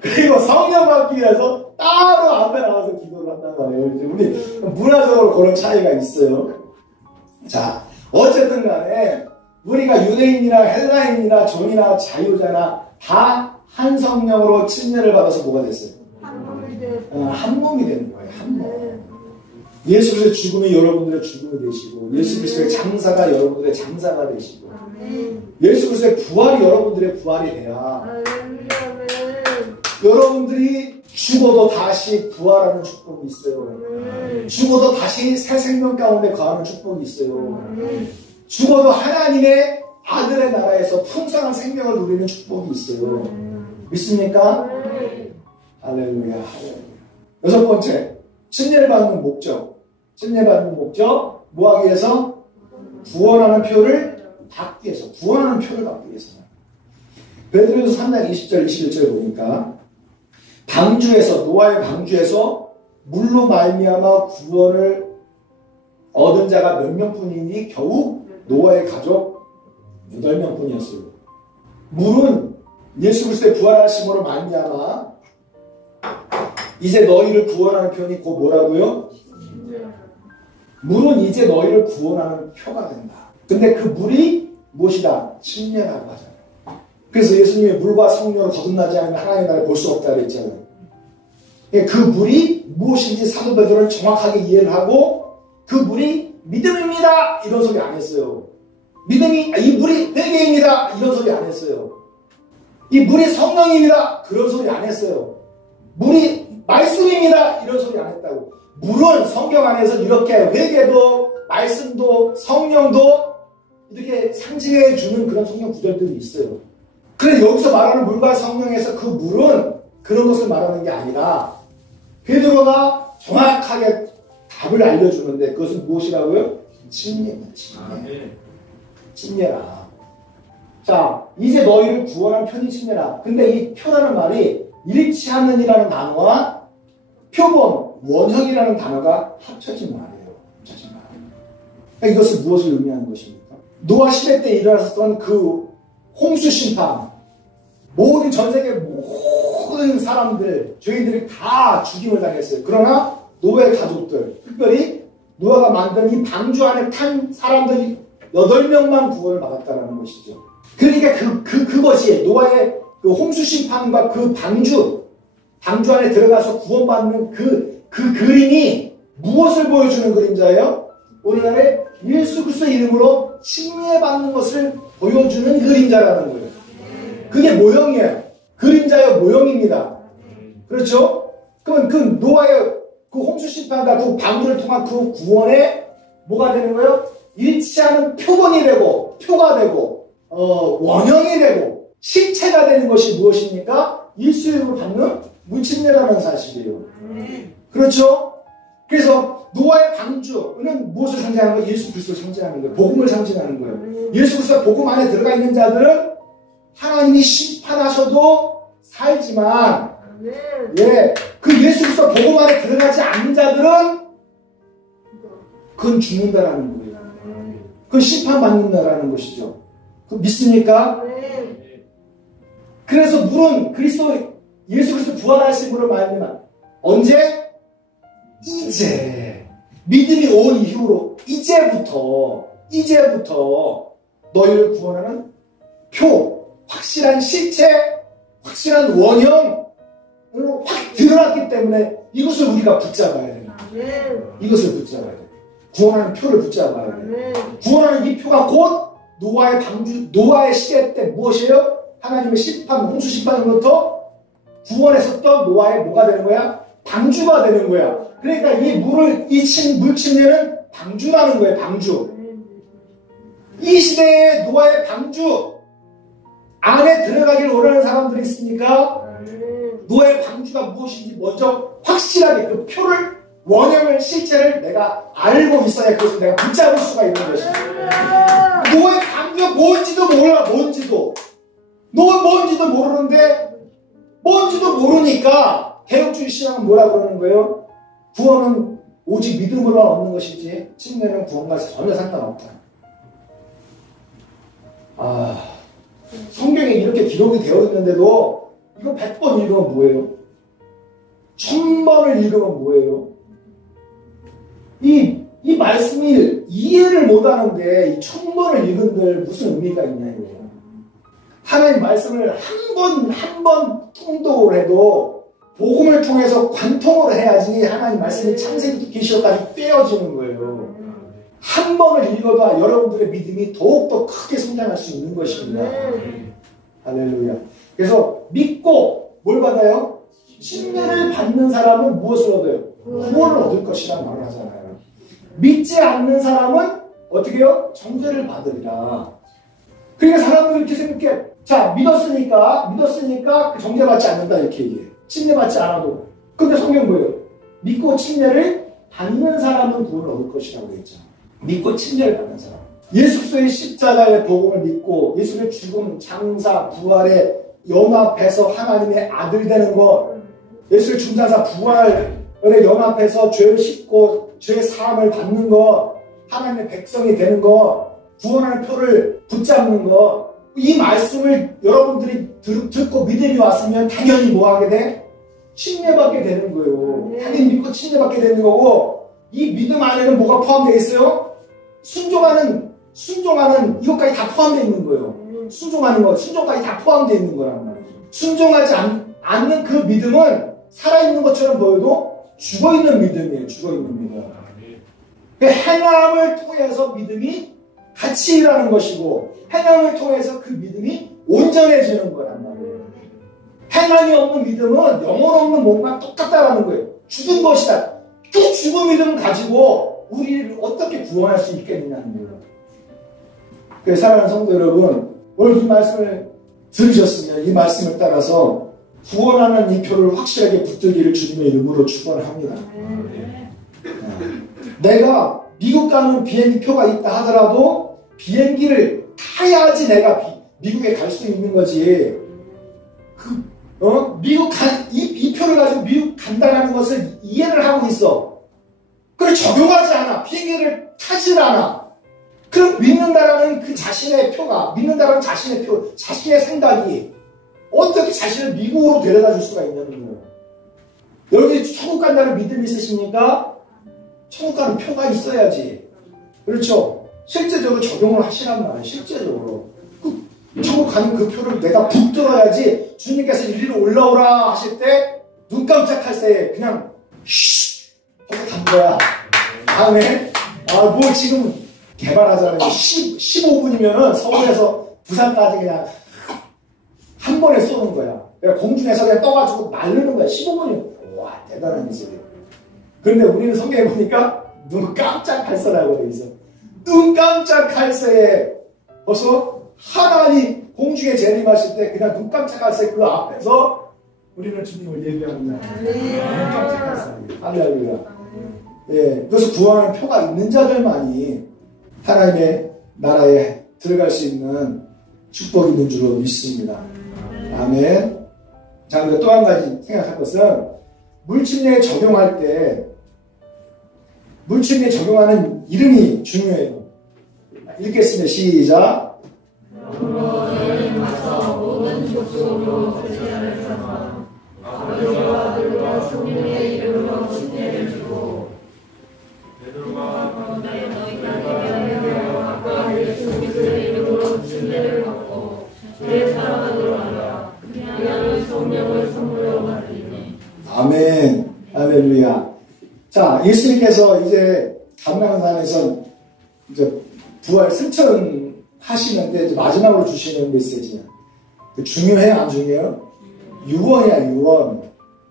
그리고 성령 받기 위해서 따로 앞에 나와서 기도를 한단 말이에요. 이제 우리 문화적으로 그런 차이가 있어요. 자, 어쨌든 간에 우리가 유대인이나 헬라인이나 종이나 자유자나 다 한 성령으로 침례를 받아서 뭐가 됐어요? 한 몸이 되는 거예요. 한 몸. 예수 그리스도의 죽음이 여러분들의 죽음이 되시고 예수 그리스도의 장사가 여러분들의 장사가 되시고 예수 그리스도의 부활이 여러분들의 부활이 돼야 여러분들이 죽어도 다시 부활하는 축복이 있어요. 죽어도 다시 새 생명 가운데 거하는 축복이 있어요. 죽어도 하나님의 아들의 나라에서 풍성한 생명을 누리는 축복이 있어요. 믿습니까? 할렐루야. 여섯 번째, 침례를 받는 목적. 침례 받는 목적, 뭐 하기 위해서? 구원하는 표를 받기 위해서. 구원하는 표를 받기 위해서. 베드로전서 3장 20절, 21절 보니까 방주에서, 노아의 방주에서 물로 말미암아 구원을 얻은 자가 몇 명뿐이니 겨우 노아의 가족 8명뿐이었어요. 물은 예수 그리스도의 부활하심으로 말미암아 이제 너희를 구원하는 표현이 곧 뭐라고요? 물은 이제 너희를 구원하는 표가 된다. 근데 그 물이 무엇이다? 침례라고 하잖아요. 그래서 예수님이 물과 성령으로 거듭나지 않으면 하나님의 나라를 볼 수 없다고 했잖아요. 그 물이 무엇인지 사도 베드로는 정확하게 이해를 하고 그 물이 믿음입니다 이런 소리 안 했어요. 이 물이 회개입니다 이런 소리 안 했어요. 이 물이 성령입니다 그런 소리 안 했어요. 물이 말씀입니다 이런 소리 안 했다고. 물은 성경 안에서 이렇게 회개도 말씀도 성령도 이렇게 상징해 주는 그런 성경 구절들이 있어요. 그래 여기서 말하는 물과 성령에서 그 물은 그런 것을 말하는 게 아니라 베드로가 정확하게 답을 알려주는데 그것은 무엇이라고요? 침례입니다. 침례라. 자, 이제 너희를 구원한 편이 침례라. 근데 이 표라는 말이 잃지 않는이라는 단어와 표본, 원형이라는 단어가 합쳐진 말이에요. 합쳐진 말. 그러니까 이것은 무엇을 의미하는 것입니까? 노아 시대 때 일어났었던 그 홍수 심판, 모든 전 세계 모든 사람들, 죄인들이 다 죽임을 당했어요. 그러나 노아의 가족들, 특별히 노아가 만든 이 방주 안에 탄 사람들이 8명만 구원을 받았다는 것이죠. 그러니까 그것이 노아의 그 홍수 심판과 그 방주 안에 들어가서 구원받는 그 그림이 무엇을 보여주는 그림자예요? 오늘날의 예수 그리스도의 이름으로 칭례받는 것을 보여주는 그림자라는 거예요. 그게 모형이에요. 그림자의 모형입니다. 그렇죠? 그러면 그 노아의 그 홍수 심판과 그 방주를 통한 그 구원에 뭐가 되는 거예요? 잃지 않은 표본이 되고, 표가 되고, 원형이 되고, 실체가 되는 것이 무엇입니까? 일수일로 받는 물침례라는 사실이에요. 그렇죠? 그래서 노아의 방주는 무엇을 상징하는 거예요? 예수 그리스도를 상징하는 거예요. 복음을 상징하는 거예요. 예수 그리스도 복음 안에 들어가 있는 자들은 하나님이 심판하셔도 살지만, 예, 그 예수 그리스도 복음 안에 들어가지 않는 자들은 그건 죽는다라는 거예요. 그건 심판받는다라는 것이죠. 그 믿습니까? 그래서 물은 예수 그리스도 부활하심으로 말미암아 언제? 이제 믿음이 온 이후로 이제부터 너희를 구원하는 표, 확실한 실체, 확실한 원형으로 확 드러났기 때문에 이것을 우리가 붙잡아야 됩니다. 이것을 붙잡아야 돼요. 구원하는 표를 붙잡아야 돼요. 구원하는 이 표가 곧 노아의 방주, 노아의 시대 때 무엇이에요? 하나님의 심판, 홍수 심판으로부터 구원했었던 노아의 뭐가 되는 거야? 방주가 되는 거야. 그러니까 이 물침례는 방주라는 거예요. 방주. 이 시대의 노아의 방주 안에 들어가기를 원하는 사람들이 있습니까? 노아의 방주가 무엇인지 먼저 확실하게 그 표를, 원형을, 실체를 내가 알고 있어야 그것을 내가 붙잡을 수가 있는 것입니다. 노아의 방주가 뭔지도 몰라. 뭔지도 모르는데, 뭔지도 모르니까 개혁주의 신앙은 뭐라 그러는 거예요? 구원은 오직 믿음으로만 얻는 것이지 침례는 구원과 전혀 상관없다. 성경에 이렇게 기록이 되어 있는데도 이거 100번 읽으면 뭐예요? 1000번을 읽으면 뭐예요? 이 말씀을 이해를 못하는데 이 1000번을 읽은들 무슨 의미가 있냐고요. 하나님 말씀을 한 번 통독을 해도 복음을 통해서 관통을 해야지 하나님 말씀이 창세기부터 계시록까지 꿰어지는 거예요. 한 번을 읽어도 여러분들의 믿음이 더욱더 크게 성장할 수 있는 것입니다. 할렐루야. 그래서 믿고 뭘 받아요? 침례를 받는 사람은 무엇을 얻어요? 구원을 얻을 것이라는 말을 하잖아요. 믿지 않는 사람은 어떻게 해요? 정죄를 받으리라. 그러니까 사람들이 이렇게 생각해. 자, 믿었으니까 그 정죄받지 않는다 이렇게 얘기해. 침례받지 않아도. 근데 성경 뭐예요? 믿고 침례를 받는 사람은 구원을 얻을 것이라고 했잖아. 믿고 침례를 받는 사람. 예수 그리스도의 십자가의 복음을 믿고 예수의 죽음, 장사, 부활에 연합해서 하나님의 아들 되는 것, 예수의 중장사 부활에 연합해서 죄를 씻고 죄의 사함을 받는 것, 하나님의 백성이 되는 것, 구원하는 표를 붙잡는 것, 이 말씀을 여러분들이 듣고 믿음이 왔으면 당연히 뭐 하게 돼? 침례받게 되는 거예요. 하나님 믿고 침례받게 되는 거고, 이 믿음 안에는 뭐가 포함되어 있어요? 순종하는 이것까지 다 포함되어 있는 거예요. 순종하는 것, 순종까지 다 포함되어 있는 거란 말이에요. 순종하지 않는 그 믿음은 살아있는 것처럼 보여도 죽어있는 믿음이에요. 죽어있는 믿음. 그 행함을 통해서 믿음이 같이 일하는 것이고, 행함을 통해서 그 믿음이 온전해지는 거란 말이에요. 행함이 없는 믿음은 영혼 없는 몸과 똑같다라는 거예요. 죽은 것이다. 그 죽은 믿음을 가지고 우리를 어떻게 구원할 수 있겠느냐는 거예요. 그래서 사랑하는 성도 여러분, 오늘 이 말씀을 들으셨으면 이 말씀을 따라서 구원하는 이 표를 확실하게 붙들기를 주님의 이름으로 축원합니다. 내가 미국 가는 비행기 표가 있다 하더라도 비행기를 타야지 내가 미국에 갈 수 있는 거지. 이 표를 가지고 미국 간다는 것을 이해를 하고 있어. 그걸 적용하지 않아. 비행기를 타질 않아. 그럼 믿는다라는 그 자신의 표가, 믿는다라는 자신의 표, 자신의 생각이 어떻게 자신을 미국으로 데려다 줄 수가 있냐는 거예요. 여기 천국 간다는 믿음이 있으십니까? 천국 가는 표가 있어야지. 그렇죠? 실제적으로 적용을 하시란 말이에요. 실제적으로. 천국 가는 그 표를 내가 붙들어야지. 주님께서 이리로 올라오라 하실 때 눈 깜짝할 새 그냥 쉿 하고 간 거야. 다음에 뭐 지금 개발하잖아요. 15분이면은 서울에서 부산까지 그냥 한 번에 쏘는 거야. 그러니까 공중에서 그냥 떠가지고 날르는 거야. 15분이면. 와, 대단한 기술이. 그런데 우리는 성경에 보니까 눈 깜짝할 새라고 돼 있어. 눈 깜짝할 새에 벌써 하나님 공중에 재림하실 때 그냥 눈 깜짝할 새 그 앞에서 우리는 주님을 예배합니다. 눈 깜짝할 새. 할렐루야. 예, 그래서 구원하는 표가 있는 자들만이 하나님의 나라에 들어갈 수 있는 축복이 있는 줄로 믿습니다. 아멘. 자, 그리고 또 한 가지 생각할 것은 물침례에 적용할 때 물침례에 적용하는 이름이 중요해요. 읽겠습니다. 시작. 모든 족속으로 제자를 삼아 아버지와 아들과 성령의 이름으로 침례를 주고 베드로가 가운데 너희가 예배하여 아까 예수 그리스도의 이름으로 침례를 받고 제 사랑으로 하라. 그냥 성령을 선물로 받으리니. 아멘. 할렐루야. 자, 예수님께서 이제 감람산에서 이제 부활 승천하시는데 이제 마지막으로 주시는 메시지야. 중요해, 안 중요해요? 유언이야, 유언.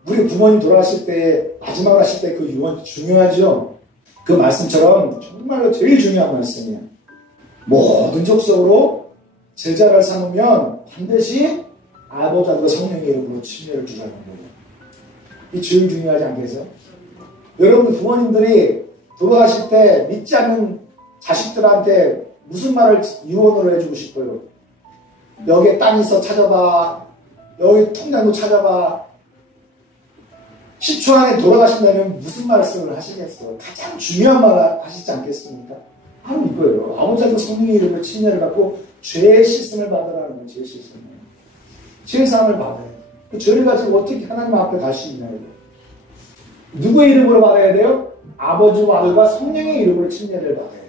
우리 부모님 돌아가실 때, 마지막으로 하실 때 그 유언 중요하죠? 그 말씀처럼 정말로 제일 중요한 말씀이야. 모든 족속으로 제자를 삼으면 반드시 아버지와 성령의 이름으로 침례를 주라는 거예요. 이게 제일 중요하지 않겠어요? 여러분 부모님들이 돌아가실 때 믿지 않는 자식들한테 무슨 말을 유언으로 해주고 싶어요? 여기에 땅 있어 찾아봐. 여기 통장도 찾아봐. 10초 안에 돌아가신다면 무슨 말씀을 하시겠어요? 가장 중요한 말을 하시지 않겠습니까? 바로 이거예요. 아버지와 성령의 이름으로 침례를 받고 죄의 씻음을 받으라는 거예요. 죄의 씻음을. 죄의 사함을 받아요. 그 죄를 가지고 어떻게 하나님 앞에 갈 수 있냐고요. 누구의 이름으로 받아야 돼요? 아버지와 아들과 성령의 이름으로 침례를 받아야 돼요.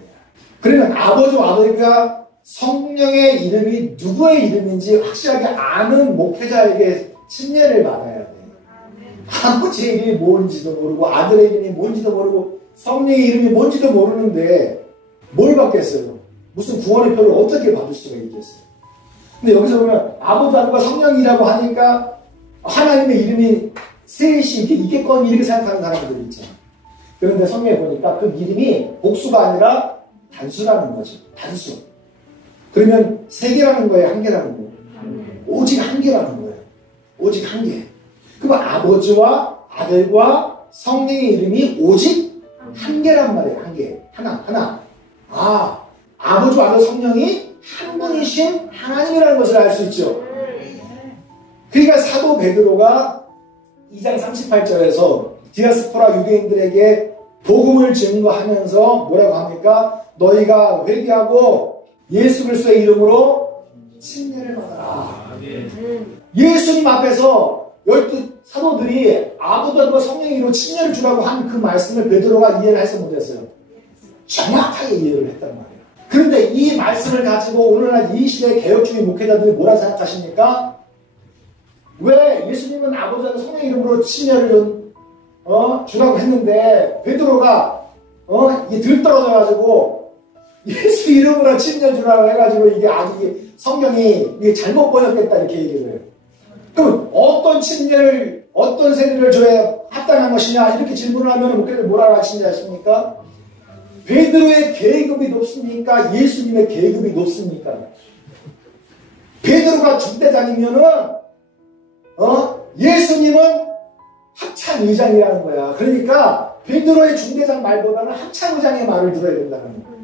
그러면 아버지와 아들과 성령의 이름이 누구의 이름인지 확실하게 아는 목회자에게 침례를 받아야 돼요. 아버지의 이름이 뭔지도 모르고 아들의 이름이 뭔지도 모르고 성령의 이름이 뭔지도 모르는데 뭘 받겠어요? 무슨 구원의 표를 어떻게 받을 수가 있겠어요? 근데 여기서 보면 아버지, 아들과 성령이라고 하니까 하나님의 이름이 셋이 있겠거니 이렇게 생각하는 사람들이 있잖아요. 그런데 성경에 보니까 그 이름이 복수가 아니라 단수라는 거죠. 단수. 그러면 세 개라는 거예요? 한 개라는 거예요? 오직 한 개라는 거예요. 오직 한 개. 그럼 아버지와 아들과 성령의 이름이 오직 한 개란 말이에요. 한 개. 하나. 아버지와 아들 성령이 한 분이신 하나님이라는 것을 알 수 있죠. 그러니까 사도 베드로가 2장 38절에서 디아스포라 유대인들에게 복음을 증거하면서 뭐라고 합니까? 너희가 회개하고 예수 그리스도의 이름으로 침례를 받아라. 예수님 앞에서 12 사도들이 아버지와 성령의 이름으로 침례를 주라고 한 그 말씀을 베드로가 이해를 해서 못했어요. 정확하게 이해를 했단 말이에요. 그런데 이 말씀을 가지고 오늘날 이 시대의 개혁주의 목회자들이 뭐라 생각하십니까? 왜 예수님은 아버지와 성령의 이름으로 침례를 주라고 했는데 베드로가 이게 들떨어져가지고 예수 이름으로 침례 주라고 해가지고 이게 아직 성경이 이게 잘못 번역됐다 이렇게 얘기를 해요. 그럼 어떤 침례를 어떤 세례를 줘야 합당한 것이냐 이렇게 질문을 하면 목회자들 뭐라고 하시는지 아십니까? 베드로의 계급이 높습니까? 예수님의 계급이 높습니까? 베드로가 중대장이면은 예수님은 합창의장이라는 거야. 그러니까 베드로의 중대장 말보다는 합창의장의 말을 들어야 된다는 거야.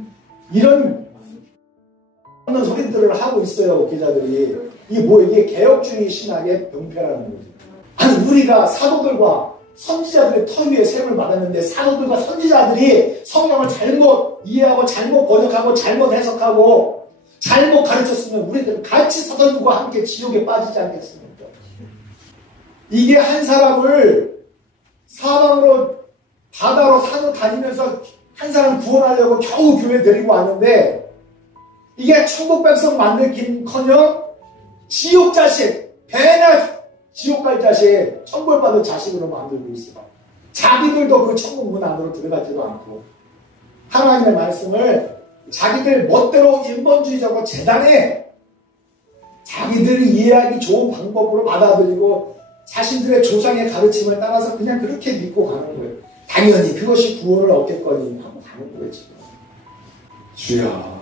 이런 소리들을 하고 있어요, 기자들이. 이게 개혁주의 신학의 병폐라는 거죠. 아니, 우리가 사도들과 선지자들의 터 위에 세움을 받았는데 사도들과 선지자들이 성경을 잘못 이해하고 잘못 번역하고 잘못 해석하고 잘못 가르쳤으면 우리들은 같이 사도들과 함께 지옥에 빠지지 않겠습니까? 이게 한 사람을 사방으로 바다로 산으로 다니면서 한 사람 구원하려고 겨우 교회 데리고 왔는데 이게 천국 백성 만들긴커녕 지옥 자식, 배나 지옥 갈 자식, 천벌 받을 자식으로 만들고 있어. 자기들도 그 천국 문 안으로 들어가지도 않고 하나님의 말씀을 자기들 멋대로 인본주의적으로 재단에 자기들이 이해하기 좋은 방법으로 받아들이고 자신들의 조상의 가르침을 따라서 그냥 그렇게 믿고 가는 거예요. 당연히 그것이 구원을 얻겠거니 하고 가는 거예요, 지금. 주여.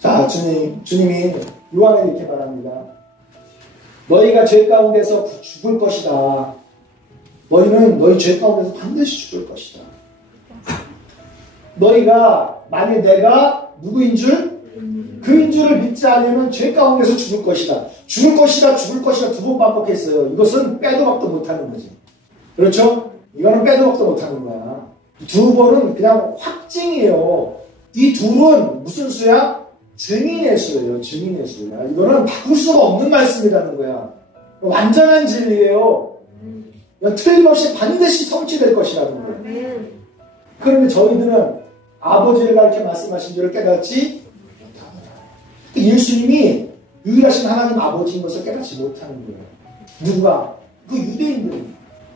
자, 주님이 요한에 이렇게 말합니다. 너희가 죄 가운데서 죽을 것이다. 너희는 너희 죄 가운데서 반드시 죽을 것이다. 너희가 만일 내가 누구인 줄? 그인 줄을 믿지 않으면 죄 가운데서 죽을 것이다. 죽을 것이다, 죽을 것이다 두 번 반복했어요. 이것은 빼도 박도 못하는 거지. 그렇죠? 이거는 빼도 박도 못하는 거야. 두 번은 그냥 확증이에요. 이 둘은 무슨 수야? 증인의 수예요. 증인의 수야. 이거는 바꿀 수가 없는 말씀이라는 거야. 완전한 진리예요. 틀림없이 반드시 성취될 것이라는 거예요. 그런데 저희들은 아버지를 가르쳐 말씀하신 줄을 깨닫지 못하더라. 예수님이 유일하신 하나님 아버지인 것을 깨닫지 못하는 거예요. 누가? 그 유대인들이.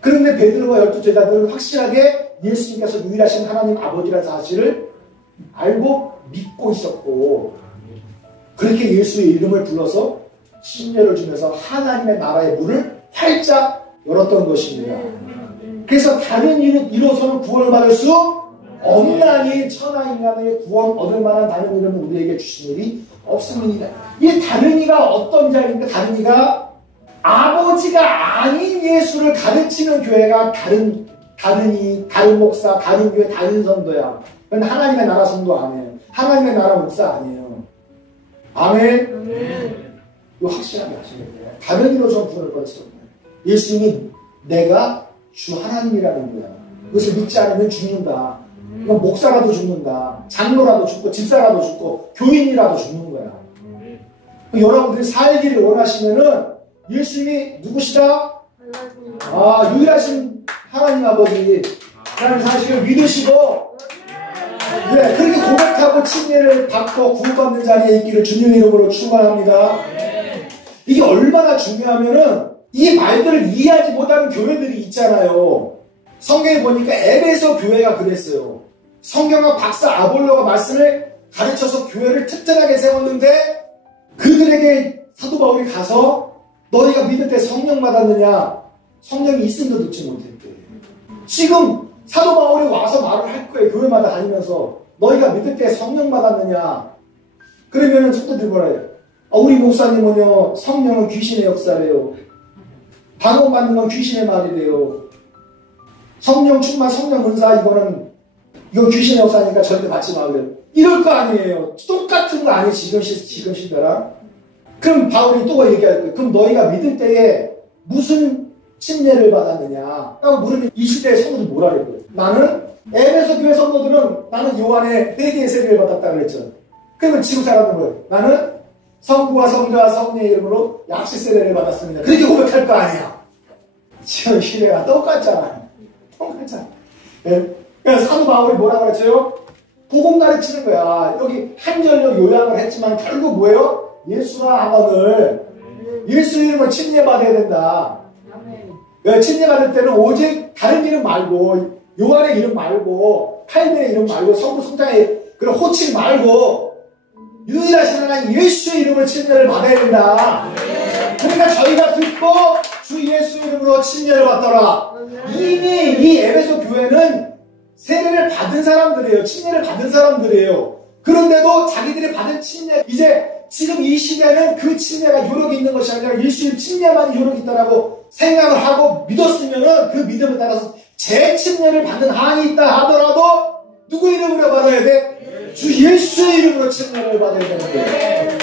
그런데 베드로와 12제자들은 확실하게 예수님께서 유일하신 하나님 아버지라는 사실을 알고 믿고 있었고 그렇게 예수의 이름을 불러서 신뢰를 주면서 하나님의 나라의 문을 활짝 열었던 것입니다. 그래서 다른 이로서는 구원을 받을 수 없나니 천하 인간의 구원 얻을 만한 다른 이름은 우리에게 주신 일이 없습니다. 이 다른 이가 어떤 자입니까? 다른 이가 아버지가 아닌 예수를 가르치는 교회가 다른 목사, 다른 교회, 다른 성도야. 그건 하나님의 나라 성도 아니에요. 하나님의 나라 목사 아니에요. 아멘. 이거 확실하게 하시는 거예요. 다른 이로서 구원을 받을 수 없는 예수님이 내가 주 하나님이라는 거야. 그것을 믿지 않으면 죽는다. 이건 목사라도 죽는다. 장로라도 죽고 집사라도 죽고 교인이라도 죽는 거야. 여러분들이 살기를 원하시면은 예수님이 누구시다? 유일하신 하나님 아버지라는 사실을 믿으시고 그렇게 고백하고 침례를 받고 구원받는 자리에 있기를 주님 이름으로 축원합니다. 이게 얼마나 중요하면은 이 말들을 이해하지 못하는 교회들이 있잖아요. 성경에 보니까 에베소 교회가 그랬어요. 성경학 박사 아볼로가 말씀을 가르쳐서 교회를 튼튼하게 세웠는데 그들에게 사도 바울이 가서 너희가 믿을 때 성령 받았느냐? 성령이 있음도 듣지 못했대. 지금 사도 바울이 와서 말을 할 거예요. 교회마다 다니면서 너희가 믿을 때 성령 받았느냐? 그러면은 성도들이 뭐라 해요? 우리 목사님은요 성령은 귀신의 역사래요. 방언 받는 건 귀신의 말이래요. 성령 충만, 성령 은사 이건 귀신의 역사니까 절대 받지 마 그래요. 이럴 거 아니에요. 똑같은 거 아니에요. 지금 시대랑. 그럼 바울이 또 얘기할 거예요. 그럼 너희가 믿을 때에 무슨 침례를 받았느냐? 라고 물으면 이 시대의 성도들 뭐라 그래요? 나는 에베소 교회 성도들은 나는 요한의 회개의 세례를 받았다 그랬죠. 그러면 지금 사람은 뭐예요? 나는 성부와 성자와 성령의 이름으로 약식 세례를 받았습니다. 그렇게 고백할 거 아니야. 지금 시대가 똑같잖아요. 똑같잖아. 그러니까 사도 바울이 뭐라고 그랬어요? 복음 가르치는 거야. 여기 한 절로 요약을 했지만 결국 뭐예요? 예수라 하거늘 예수 이름을 침례받아야 된다. 침례받을 때는 오직 다른 이름 말고 요한의 이름 말고 칼빈의 이름 말고 성부 성자의 그런 호칭 말고 유일하신 하나님 예수의 이름을 침례를 받아야 된다. 그러니까 저희가 듣고 주 예수 이름으로 침례를 받더라. 이미 이 에베소 교회는 세례를 받은 사람들이에요. 침례를 받은 사람들이에요. 그런데도 자기들이 받은 침례 이제 지금 이 시대는 그 침례가 요력이 있는 것이 아니라 예수의 침례만이 요력이 있다라고 생각을 하고 믿었으면은 그 믿음에 따라서 재침례를 받는 한이 있다 하더라도 누구 이름으로 받아야 돼? 주 예수의 이름으로 침례를 받아야 되는 거예요.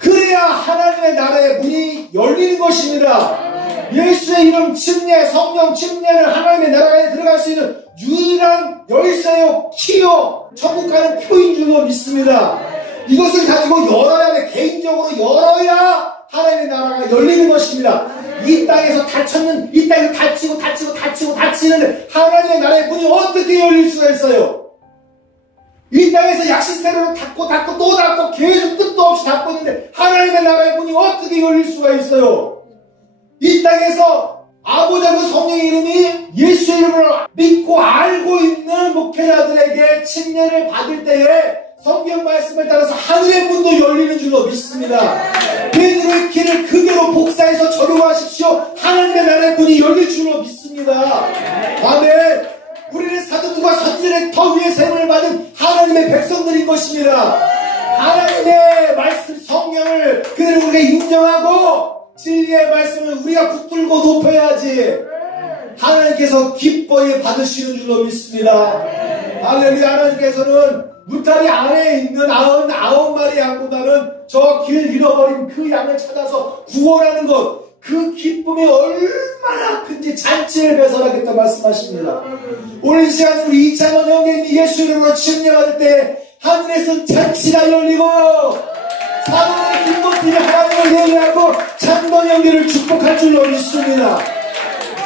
그래야 하나님의 나라의 문이 열리는 것입니다. 예수의 이름 침례, 성령 침례를 하나님의 나라에 들어갈 수 있는 유일한 열쇠요, 키요, 천국 가는 표인 줄로 믿습니다. 이것을 가지고 열어야 돼. 개인적으로 열어야 하나님의 나라가 열리는 것입니다. 이 땅에서 이 땅에서 닫히는데 하나님의 나라의 문이 어떻게 열릴 수가 있어요? 이 땅에서 약식세로로 닫고 또 닫고 계속 끝도 없이 닫고 있는데 하나님의 나라의 문이 어떻게 열릴 수가 있어요? 이 땅에서 아버지하고 성령의 이름이 예수의 이름을 믿고 알고 있는 목회자들에게 침례를 받을 때에 성경 말씀을 따라서 하늘의 문도 열리는 줄로 믿습니다. 베드로의 길을 그대로 복사해서 적용하십시오. 하나님의 나라의 문이 열릴 줄로 믿습니다. 아멘. 우리는 사도들과 선지자의 더 위에 세움을 받은 하나님의 백성들인 것입니다. 하나님의 말씀 성령을 그대로 우리가 인정하고 진리의 말씀을 우리가 붙들고 높여야지 하나님께서 기뻐해 받으시는 줄로 믿습니다. 할렐루야. 하나님께서는 울타리 안에 있는 99마리 양보다는 저 길 잃어버린 그 양을 찾아서 구원하는 것, 그 기쁨이 얼마나 큰지 잔치를 배설하겠다 말씀하십니다. 오늘 이 시간 우리 이창원 형제님이 예수 이름으로 침례받을 때 하늘에서 잔치가 열리고 사도의 김도필이 하나님을 예배하고 창동 형제를 축복할 줄로 믿습니다.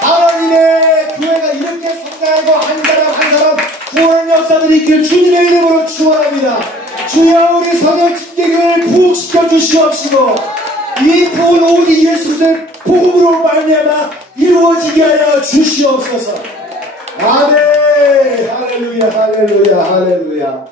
하나님의 교회가 이렇게 성장하고 한 사람 구원의 역사들이 있기를 주님의 이름으로 축원합니다. 주여 우리 성령 집계교회를 부흥시켜 주시옵시고 이 부흥은 오직 예수 그리스도의 복음으로 말미암아 이루어지게 하여 주시옵소서. 아멘. 할렐루야 할렐루야 할렐루야.